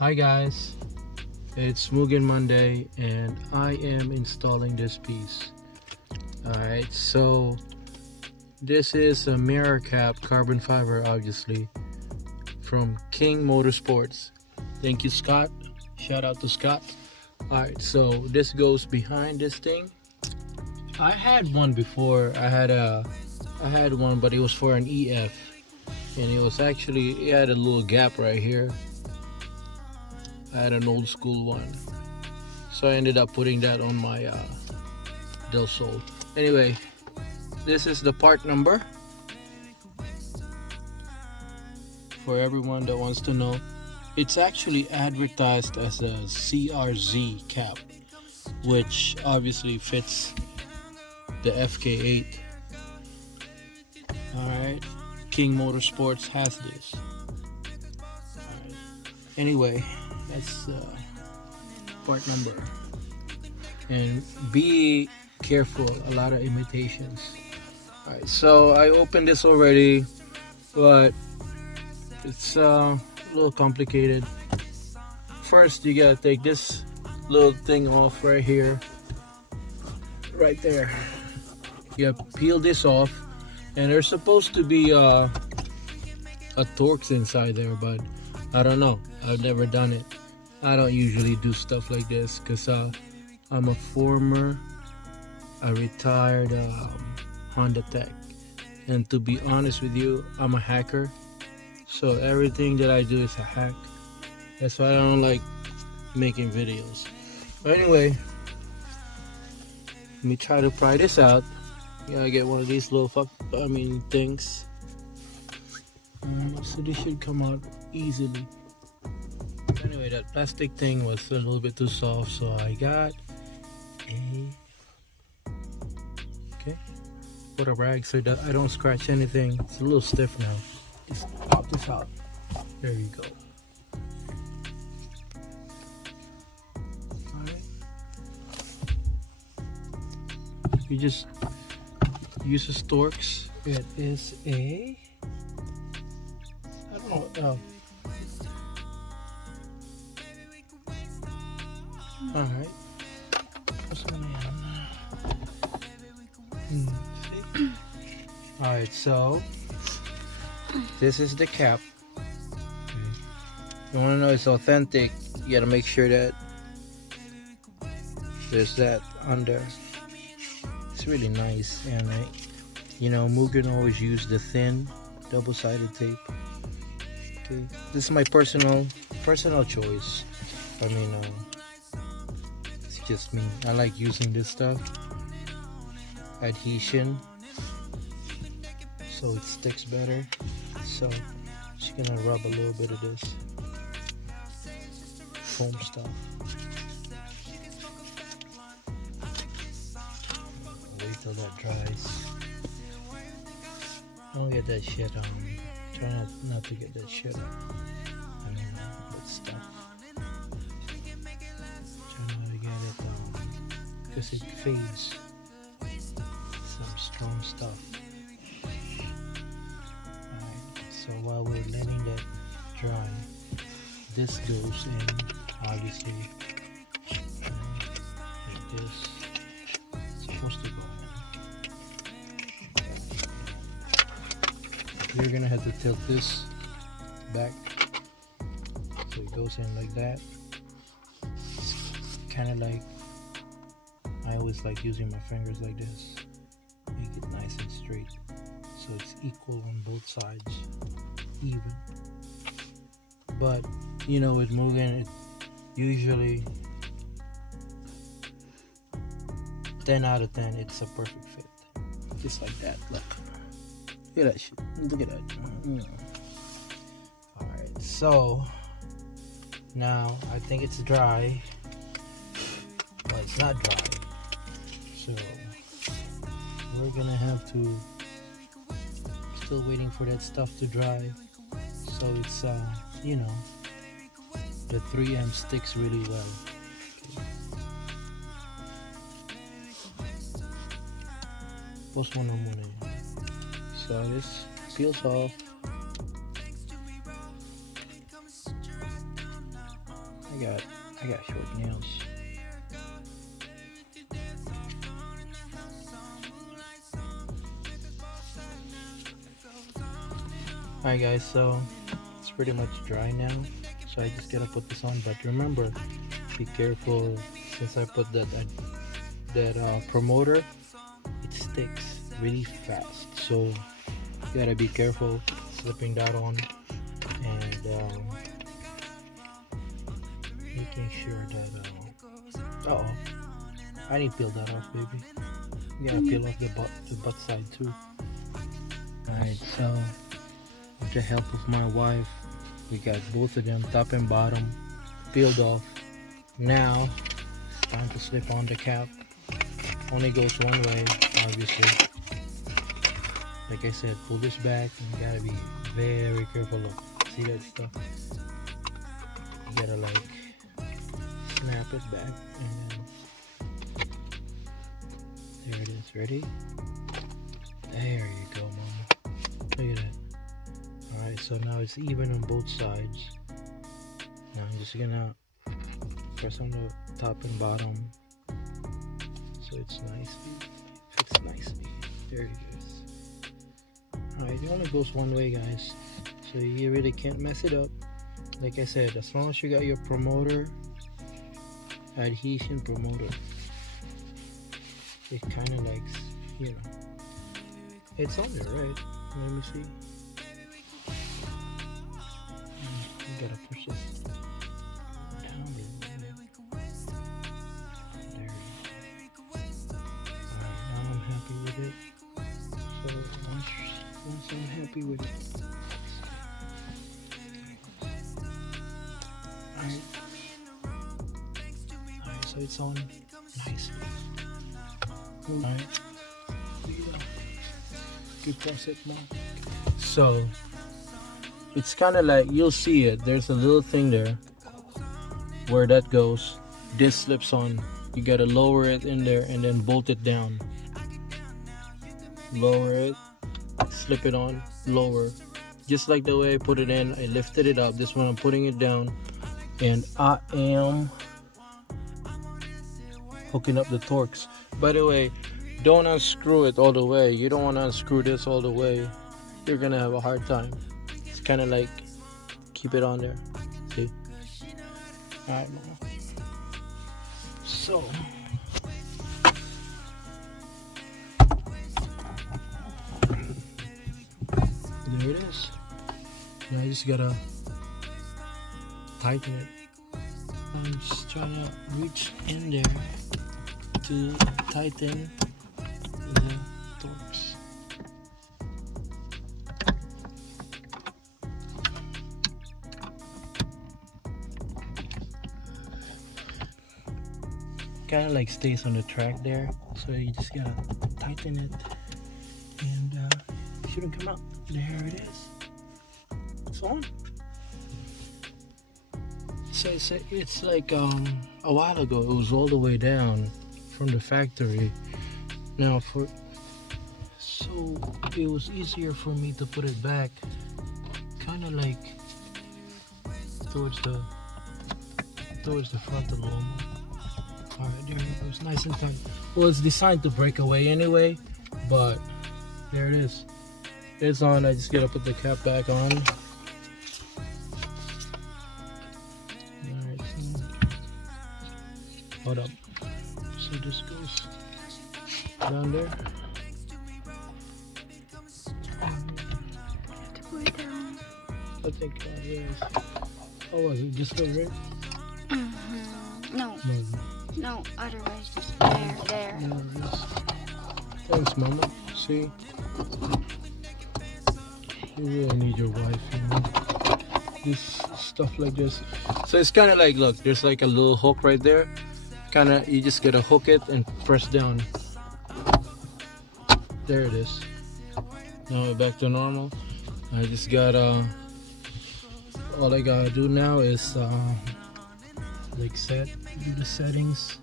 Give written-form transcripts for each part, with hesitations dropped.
Hi guys, it's Mugen Monday and I am installing this piece. Alright, so this is a mirror cap carbon fiber, obviously, from King Motorsports. Thank you, Scott. Shout out to Scott. Alright, so this goes behind this thing. I had one before. I had one, but it was for an EF, and it had a little gap right here. I had an old school one, so I ended up putting that on my Del Sol. Anyway, this is the part number for everyone that wants to know. It's actually advertised as a CRZ cap, which obviously fits the FK8. Alright, King Motorsports has this. Alright. Anyway, that's part number. And be careful, a lot of imitations. Alright, so I opened this already, but it's a little complicated. First, you gotta take this little thing off right here, right there. You peel this off, and there's supposed to be a Torx inside there, but I don't know. I've never done it. I don't usually do stuff like this because I'm a retired Honda tech, and to be honest with you, I'm a hacker, so everything that I do is a hack. That's why I don't like making videos. But anyway, let me try to pry this out. You gotta get one of these little things. So this should come out easily. Anyway, that plastic thing was a little bit too soft, so I got okay, put a rag so that I don't scratch anything. It's a little stiff now. Just pop this out. There you go. Alright. You just use a Torx. It is a, I don't know. Alright. What's going on? Alright, so this is the cap. You want to know it's authentic, you gotta make sure that there's that under. It's really nice, and Mugen always use the thin double-sided tape. Okay, this is my personal choice. I mean, it's just me. I like using this stuff. Adhesion, so it sticks better. So just gonna rub a little bit of this foam stuff. Wait till that dries. Don't get that shit on. Try not to get that shit on. That stuff. Try not to get it because it fades. Some strong stuff. So while we're letting that dry, this goes in, obviously, like this. It's supposed to go in. You're gonna have to tilt this back so it goes in like that. It's kind of like, I always like using my fingers like this, make it nice and straight so it's equal on both sides, even. But with Mugen, it usually 10 out of 10, it's a perfect fit, just like that. Look at that shit. Look at that. Alright, so now I think it's dry. Well, it's not dry, so we're gonna have to, still waiting for that stuff to dry, so it's the 3M sticks really well. Post mo na muna yun. So this peels off. I got short nails. Alright guys, so it's pretty much dry now, so I just gotta put this on. But remember, be careful, since I put that promoter, it sticks really fast, so you gotta be careful slipping that on and making sure that I need to peel that off, baby. You gotta peel off the butt side too. Alright, so with the help of my wife, we got both of them, top and bottom, peeled off. Now it's time to slip on the cap. Only goes one way, obviously. Like I said, pull this back, and you gotta be very careful. Look, see that stuff? You gotta like snap it back, and then there it is. Ready? There you go, mama. Look at that. Alright, so now it's even on both sides. Now I'm just gonna press on the top and bottom so it's fits nicely. There it is. Alright, it only goes one way, guys, so you really can't mess it up. Like I said, as long as you got your promoter, adhesion promoter, it kind of likes, you know, it's on there, right? Let me see. You gotta push this down a little bit. There you go. Alright, now I'm happy with it. So once I'm happy with it, alright, so it's on nicely. Alright, good press it now. So it's kind of like, you'll see it, there's a little thing there where that goes. This slips on, you gotta lower it in there and then bolt it down. Lower it, slip it on, lower, just like the way I put it in. I lifted it up. This one I'm putting it down, and I am hooking up the Torx. By the way, don't unscrew it all the way. You don't want to unscrew this all the way, you're gonna have a hard time. It's kind of like, keep it on there, see? Alright, so there it is. Now you just gotta tighten it. I'm just trying to reach in there to tighten the Torx. Kind of like stays on the track there, so you just gotta tighten it, and it shouldn't come out. There it is. It's on. So it's like a while ago it was all the way down from the factory. Now so it was easier for me to put it back, kind of like towards the front of the logo. Alright, there it goes, nice and tight. Well, it's designed to break away anyway, but there it is. It's on. I just gotta put the cap back on. Alright, so hold up. So this goes down there. I think yes. Oh, was it just go right? No. No, otherwise just there. No, yes. Thanks, Mama. See? You really need your wife, you know? This stuff like this. So it's kind of like, look, there's like a little hook right there. Kind of, you just gotta hook it and press down. There it is. Now we're back to normal. I just gotta, all I gotta do now is like do the settings.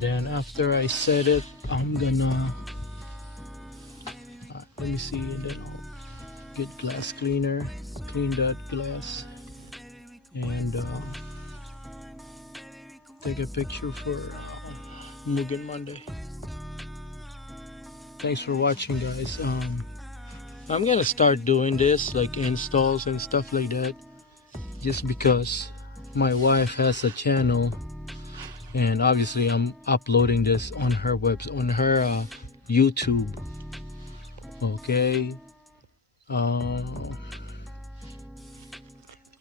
Then after I set it, I'm gonna let me see, and then I'll get glass cleaner, clean that glass, and take a picture for Mugen Monday. Thanks for watching, guys. I'm gonna start doing this, like installs and stuff like that, just because my wife has a channel, and obviously I'm uploading this on her YouTube. Okay.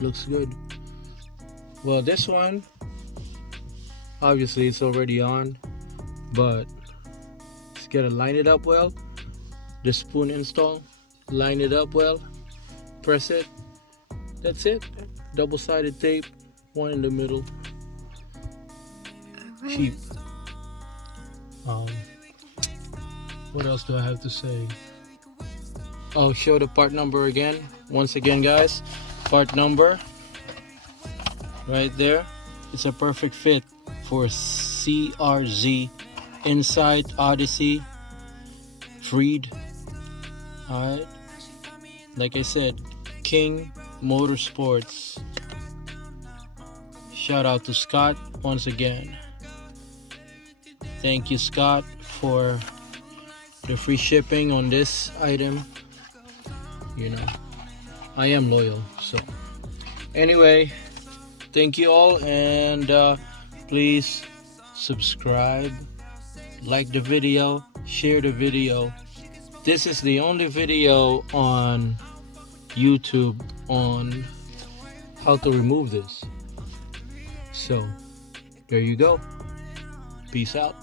Looks good. Well, this one obviously it's already on, but just gotta line it up well. The spoon install, line it up well, press it. That's it. Double-sided tape, one in the middle. Cheap. What else do I have to say? I'll show the part number again. Once again, guys, part number right there. It's a perfect fit for CRZ Insight Odyssey Freed. Alright, like I said, King Motorsports. Shout out to Scott once again. Thank you, Scott, for the free shipping on this item. You know, I am loyal. So anyway, thank you all, and please subscribe, like the video, share the video. This is the only video on YouTube on how to remove this. So there you go. Peace out.